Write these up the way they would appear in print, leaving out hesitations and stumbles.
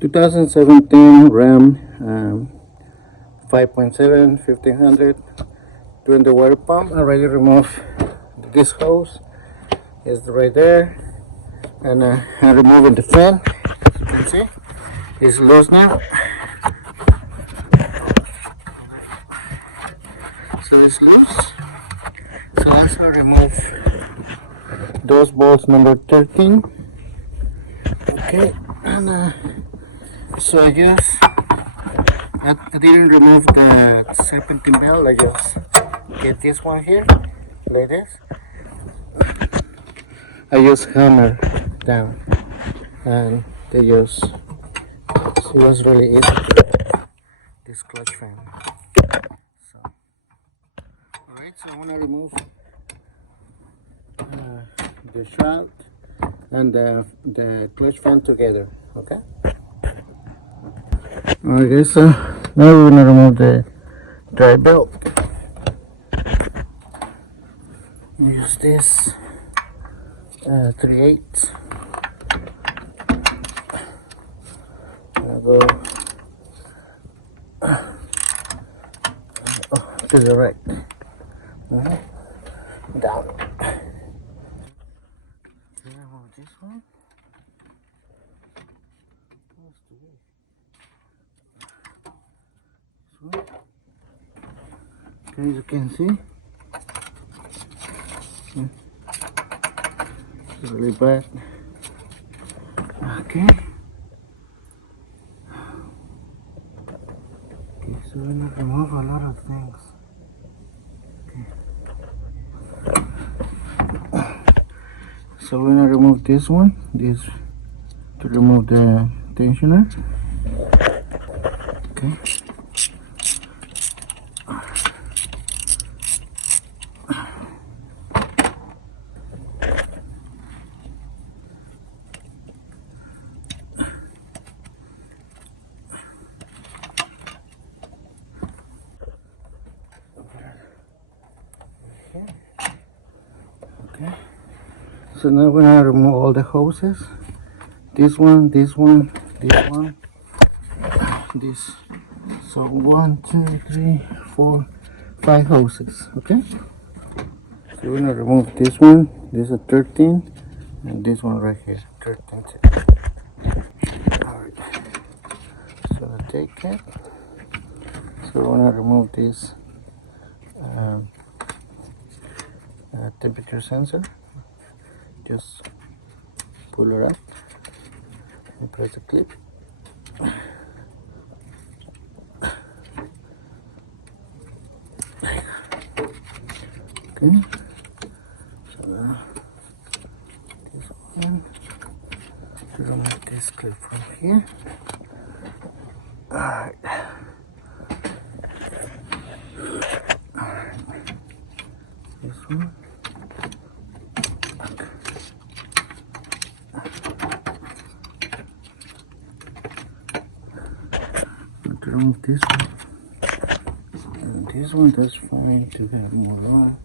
2017 RAM 5.7 1500. Doing the water pump. I already removed this hose. It's right there, and I'm removing the fan. See, it's loose now, so it's loose. So I also remove those bolts number 13. Okay, and so I didn't remove the serpentine belt. I just get this one here like this. I just hammer down, and it was really easy to get this clutch fan. So alright, so I want to remove the shroud and the clutch fan together. Okay. Alright guys, so now we're gonna remove the drive belt. Use this 3/8. I'll go to the right. Down. Remove this one. Okay, as you can see, it's really bad. Okay. So we're gonna remove a lot of things. Okay. So we're gonna remove this one, this to remove the tensioner. Okay. Okay. So now we're gonna remove all the hoses. This one, this one, this one, this. So 1, 2, 3, 4, 5 hoses. Okay. So we're gonna remove this one. This is 13, and this one right here, 13 too. Alright. So I take it. So we're gonna remove this temperature sensor. Just pull it up and press the clip. Okay. So this one, remove this clip from here. Alright. This one. Remove this one. And this one, that's fine to have more room.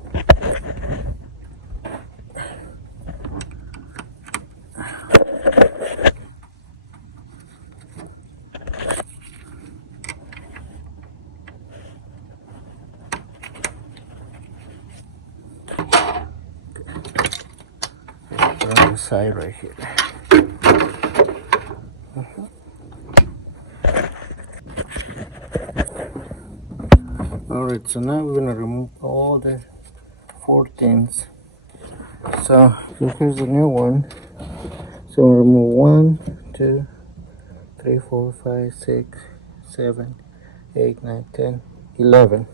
On the side right here. Alright, so now we're gonna remove all the 14s. So here's the new one. So we'll remove 1, 2, 3, 4, 5, 6, 7, 8, 9, 10, 11.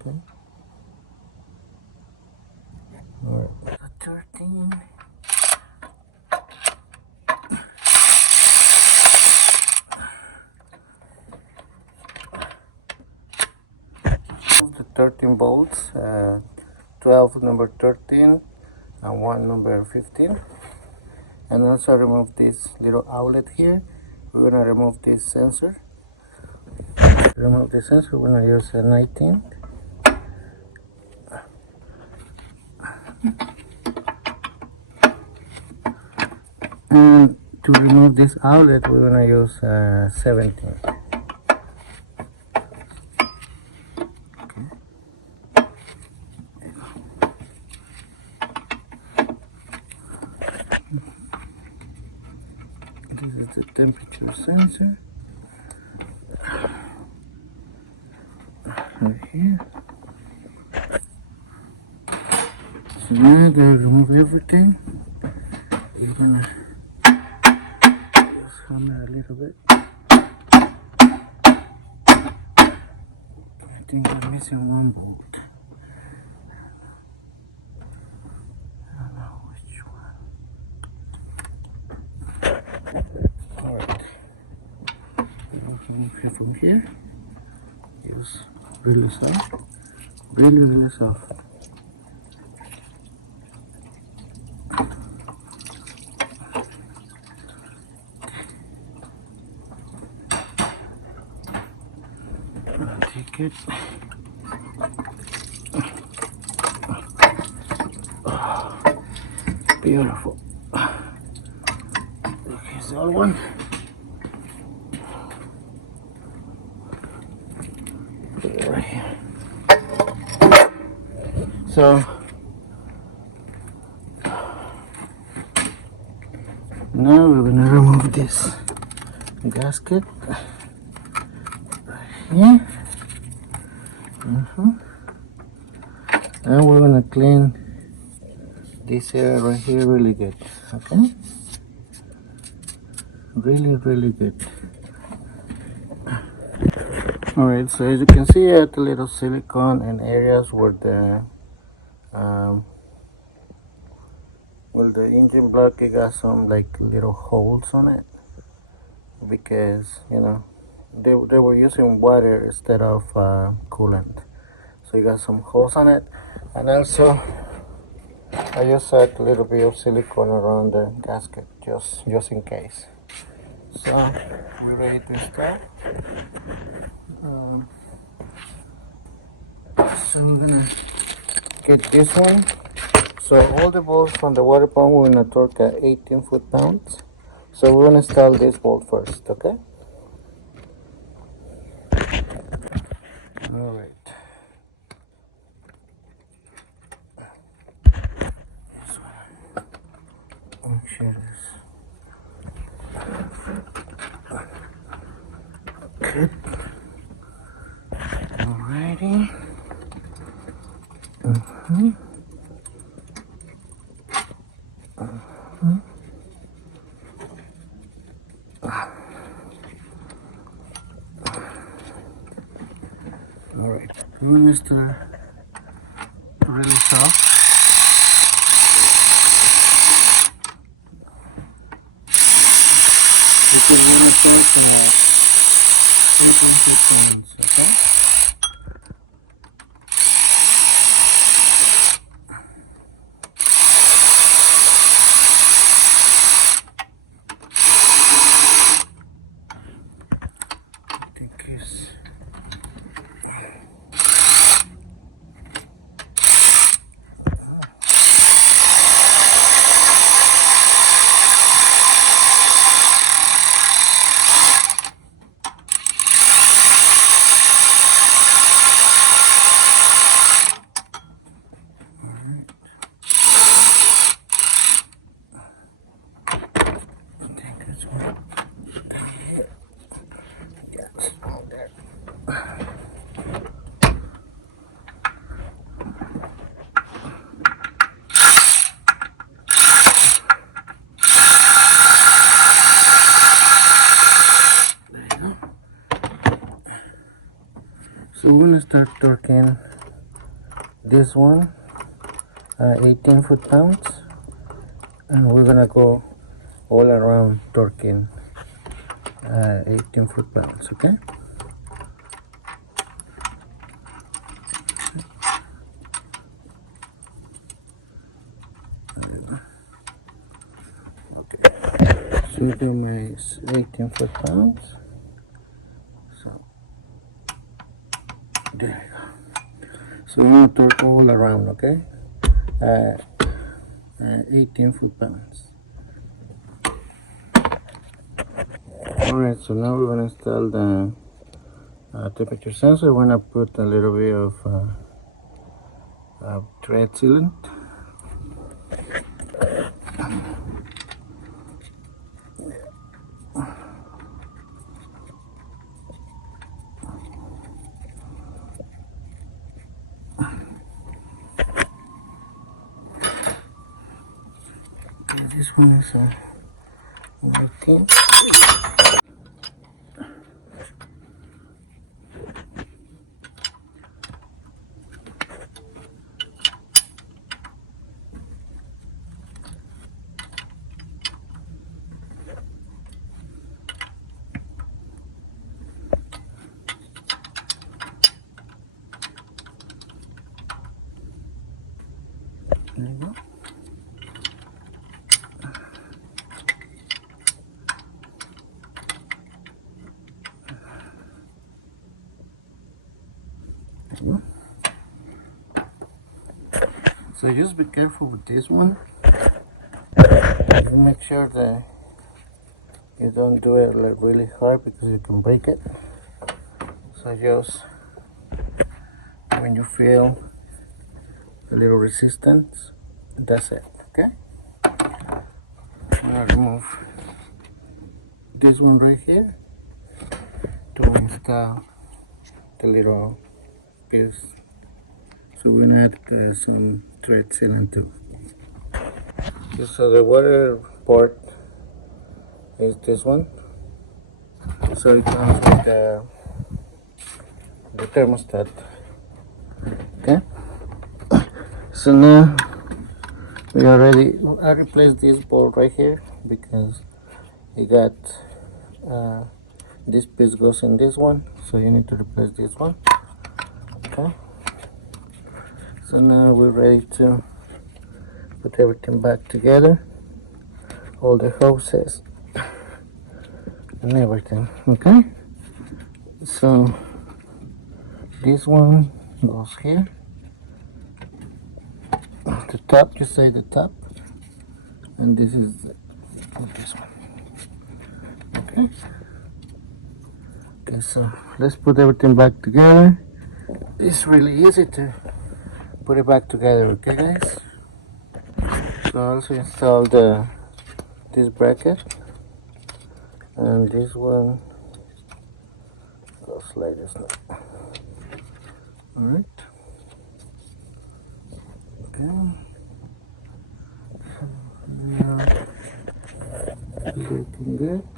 Okay. Alright. 13. The 13 bolts, 12 number 13 and 1 number 15, and also remove this little outlet here. We're gonna remove this sensor. To remove the sensor, we're gonna use a 19. And to remove this outlet, we're gonna use 17. This is the temperature sensor right here. So now to remove everything, we're gonna just hammer a little bit. I think we're missing one bolt. I don't know which one. Alright. Remove it from here. Just really soft. Really soft. Take it. Beautiful. Here's the other one. Put it right here. So now we're gonna remove this gasket right here. And we're gonna clean this area right here really good. Okay? Really good. Alright, so as you can see, I had a little silicone in areas where the engine block, it got some like little holes on it, because you know they were using water instead of coolant, so you got some holes on it. And also I just had a little bit of silicone around the gasket just in case. So we're ready to install. So I'm gonna get this one. So all the bolts from the water pump we're gonna torque at 18 foot-pounds. So we're gonna install this bolt first, okay? All right. This one. Make sure this. Good. Alrighty. Alright, we're gonna start really soft. This is gonna start 3.5 pounds, okay? So we're gonna start torquing this one 18 foot-pounds, and we're gonna go all around torquing 18 foot-pounds, okay? Okay, so do my 18 foot-pounds. So there you go. So we're gonna torque all around, okay? 18 foot-pounds. Alright, so now we're going to install the temperature sensor. We're going to put a little bit of thread sealant. And this one is working. There you go. So just be careful with this one. Make sure that you don't do it like really hard because you can break it. So just when you feel a little resistance, that's it. Okay. I'm gonna remove this one right here to install the little piece. So we're gonna add some thread sealant too. Okay, so the water port is this one. So it comes with the thermostat. Okay. So now we are ready. I replaced this bolt right here because you got this piece goes in this one, so you need to replace this one. Okay. So now we're ready to put everything back together, all the hoses and everything. Okay. So this one goes here. The top, just say the top, and this is this one. Okay. Okay, so let's put everything back together. It's really easy to put it back together. Okay, guys. So I also installed this bracket, and this one goes like this now. All right. Okay. Now looking good.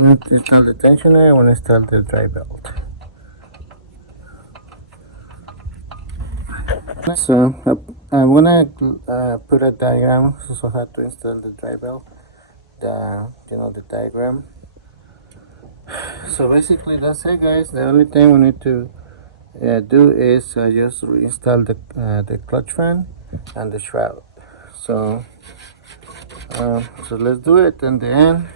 I'm going to install the tensioner. I want to install the dry belt. So I'm gonna put a diagram so how to install the dry belt. The diagram. So basically that's it, guys. The only thing we need to do is just reinstall the clutch fan and the shroud. So let's do it. In the end,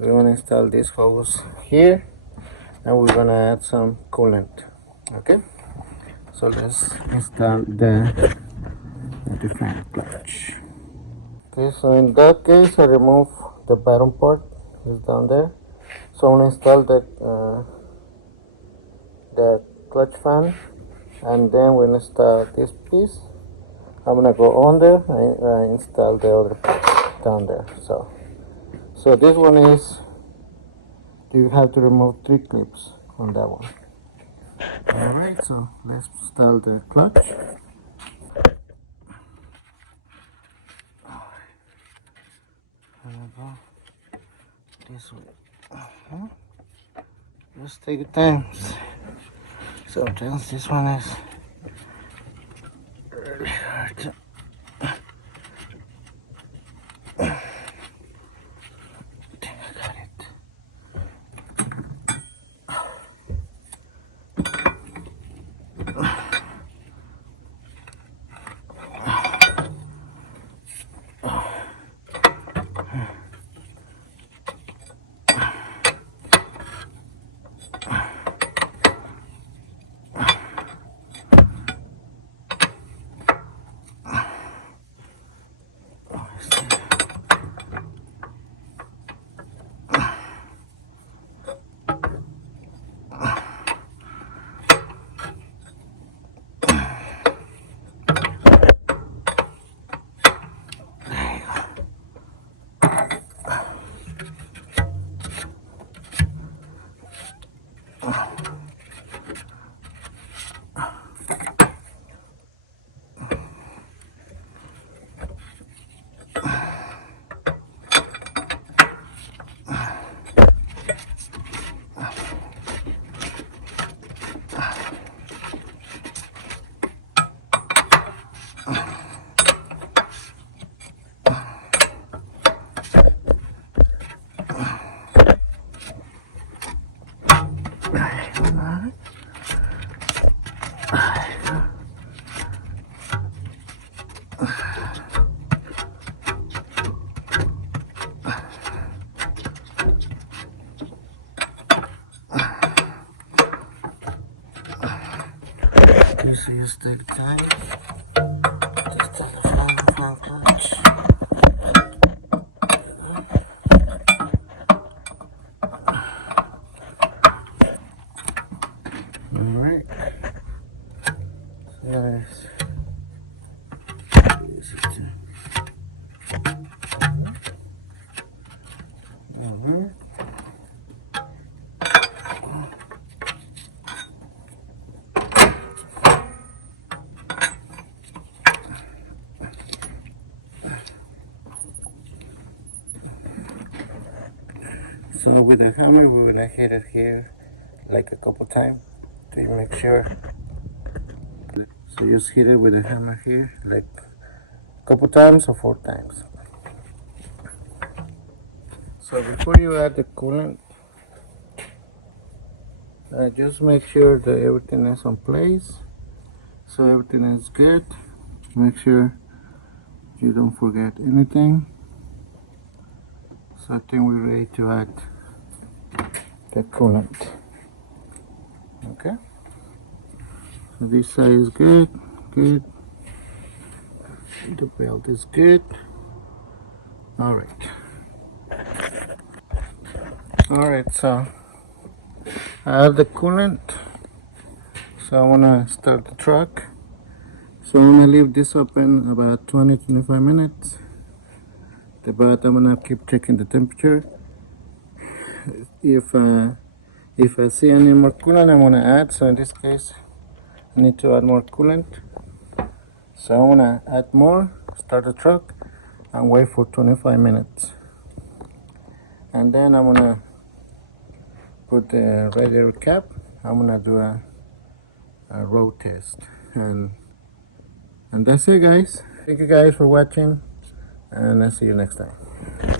we want to install this hose here, and we're gonna add some coolant. Okay. So let's install the fan clutch. Okay, so in that case, I remove the bottom part. It's down there. So I'm gonna install the clutch fan, and then we install this piece. I'm gonna go under and install the other piece down there. So this one is, you have to remove 3 clips on that one. Alright, so let's install the clutch. This way. Just take your time. Sometimes this one is really hard to. I think I got it. the time. Just on the front clutch. Alright. So there's So with the hammer, we will hit it here like a couple times to make sure. So just hit it with the hammer here like a couple times or 4 times. So before you add the coolant, just make sure that everything is on place. So everything is good. Make sure you don't forget anything. So I think we're ready to add the coolant. Okay. So this side is good. The belt is good. All right. So I have the coolant. So I wanna start the truck. So I'm gonna leave this open about 20-25 minutes. But I'm gonna keep checking the temperature. If I see any more coolant, I'm gonna add. So in this case, I need to add more coolant. So I'm gonna add more, start the truck, and wait for 25 minutes. And then I'm gonna put the radiator cap. I'm gonna do a road test. And that's it, guys. Thank you guys for watching, and I'll see you next time.